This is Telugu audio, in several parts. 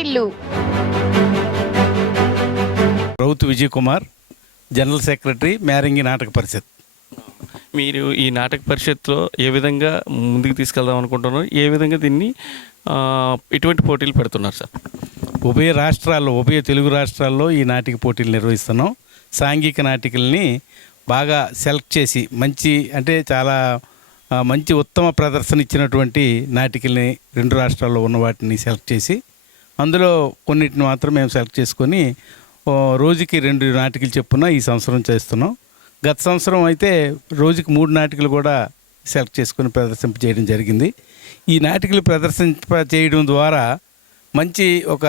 వారిల్లు. రౌతు విజయ్ కుమార్, జనరల్ సెక్రటరీ, మేరంగి నాటక పరిషత్. మీరు ఈ నాటక పరిషత్లో ఏ విధంగా ముందుకు తీసుకెళ్దాం అనుకుంటున్నారు? ఏ విధంగా దీన్ని ఎటువంటి పోటీలు పెడుతున్నారు సార్? ఉభయ తెలుగు రాష్ట్రాల్లో ఈ నాటిక పోటీలు నిర్వహిస్తున్నాం. సాంఘిక నాటికల్ని బాగా సెలెక్ట్ చేసి చాలా మంచి ఉత్తమ ప్రదర్శన ఇచ్చినటువంటి నాటికల్ని 2 రాష్ట్రాల్లో ఉన్న వాటిని సెలెక్ట్ చేసి అందులో కొన్నిటిని మాత్రం మేము సెలెక్ట్ చేసుకొని రోజుకి 2 నాటికలు చెప్పున ఈ సంవత్సరం చేస్తున్నాం. గత సంవత్సరం అయితే రోజుకి 3 నాటికలు కూడా సెలెక్ట్ చేసుకొని ప్రదర్శింప చేయడం జరిగింది. ఈ నాటికలు ప్రదర్శింప చేయడం ద్వారా మంచి ఒక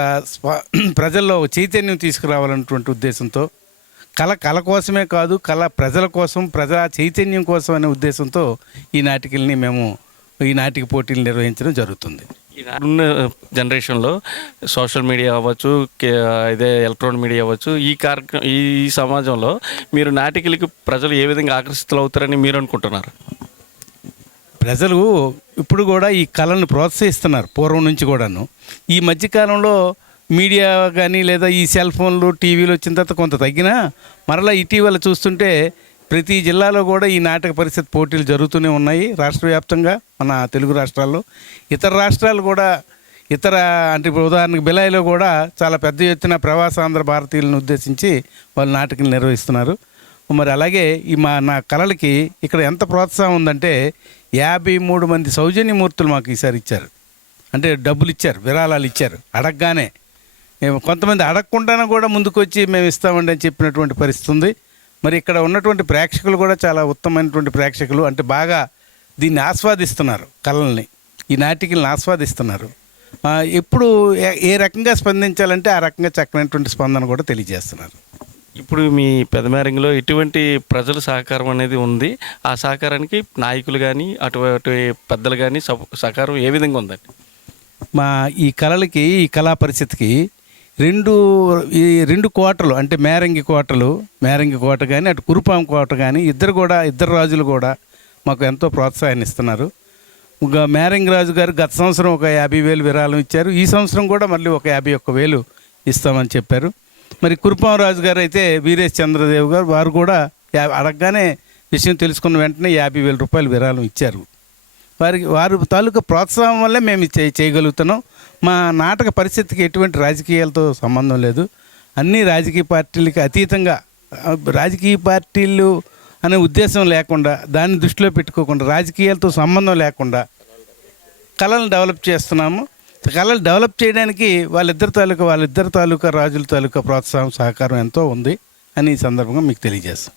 ప్రజల్లో చైతన్యం తీసుకురావాలన్నటువంటి ఉద్దేశంతో కళ కోసమే కాదు, ప్రజల కోసం, ప్రజా చైతన్యం కోసం అనే ఉద్దేశంతో ఈ నాటిక పోటీలు నిర్వహించడం జరుగుతుంది. ఉన్న జనరేషన్లో సోషల్ మీడియా అవ్వచ్చు, ఎలక్ట్రానిక్ మీడియా అవ్వచ్చు, ఈ సమాజంలో మీరు నాటికలకి ప్రజలు ఏ విధంగా ఆకర్షితులు అవుతారని మీరు అనుకుంటున్నారు? ప్రజలు ఇప్పుడు కూడా ఈ కళను ప్రోత్సహిస్తున్నారు, పూర్వం నుంచి కూడాను. ఈ మధ్యకాలంలో మీడియా కానీ లేదా ఈ సెల్ ఫోన్లు, టీవీలు వచ్చిన తర్వాత కొంత తగ్గినా మరలా ఇటీవల చూస్తుంటే ప్రతి జిల్లాలో కూడా ఈ నాటక పరిషత్ పోటీలు జరుగుతూనే ఉన్నాయి. రాష్ట్ర వ్యాప్తంగా మన తెలుగు రాష్ట్రాల్లో, ఇతర రాష్ట్రాలు కూడా అంటే ఉదాహరణకు బిలాయిలో కూడా చాలా పెద్ద ఎత్తున ప్రవాసాంధ్ర భారతీయులను ఉద్దేశించి వాళ్ళు నాటకాలు నిర్వహిస్తున్నారు. మరి అలాగే నా కళలకి ఇక్కడ ఎంత ప్రోత్సాహం ఉందంటే 53 మంది సౌజన్యమూర్తులు మాకు ఈసారి ఇచ్చారు. అంటే డబ్బులు ఇచ్చారు, విరాళాలు ఇచ్చారు. అడగగానే కొంతమంది అడగకుండానే కూడా ముందుకు వచ్చి మేము ఇస్తామండి అని చెప్పినటువంటి పరిస్థితి ఉంది. మరి ఇక్కడ ఉన్నటువంటి ప్రేక్షకులు కూడా చాలా ఉత్తమమైనటువంటి ప్రేక్షకులు, అంటే బాగా దీన్ని ఆస్వాదిస్తున్నారు, కళల్ని, ఈ నాటికల్ని ఆస్వాదిస్తున్నారు. ఎప్పుడు ఏ రకంగా స్పందించాలంటే ఆ రకంగా చక్కనటువంటి స్పందన కూడా తెలియజేస్తున్నారు. ఇప్పుడు మీ పెదమేరంగిలో ఎటువంటి ప్రజల సహకారం అనేది ఉంది? ఆ సహకారానికి నాయకులు కానీ అటువంటి పెద్దలు కానీ సహకారం ఏ విధంగా ఉందండి? ఈ కళలకి, ఈ కళా పరిషత్కి 2 కోటలు, అంటే మేరంగి కోట కానీ అటు కురుపాం కోట కానీ ఇద్దరు రాజులు కూడా మాకు ఎంతో ప్రోత్సాహాన్ని ఇస్తున్నారు. మేరంగి రాజు గారు గత సంవత్సరం ఒక 50,000 విరాళం ఇచ్చారు. ఈ సంవత్సరం కూడా మళ్ళీ ఒక 51,000 ఇస్తామని చెప్పారు. మరి కురుపాం రాజు గారు అయితే వీరేష్ చంద్రదేవ్ గారు, వారు కూడా అడగగానే విషయం తెలుసుకున్న వెంటనే 50,000 రూపాయలు విరాళం ఇచ్చారు. వారి తాలూకా ప్రోత్సాహం వల్లే మేము చేయగలుగుతున్నాం. మా నాటక పరిస్థితికి ఎటువంటి రాజకీయాలతో సంబంధం లేదు. అన్ని రాజకీయ పార్టీలకి అతీతంగా, రాజకీయ పార్టీలు అనే ఉద్దేశం లేకుండా, దాన్ని దృష్టిలో పెట్టుకోకుండా, రాజకీయాలతో సంబంధం లేకుండా కళలను డెవలప్ చేస్తున్నాము. కళలు డెవలప్ చేయడానికి వాళ్ళిద్దరి తాలూకా రాజుల తాలూకా ప్రోత్సాహం, సహకారం ఎంతో ఉంది అని ఈ సందర్భంగా మీకు తెలియజేస్తాం.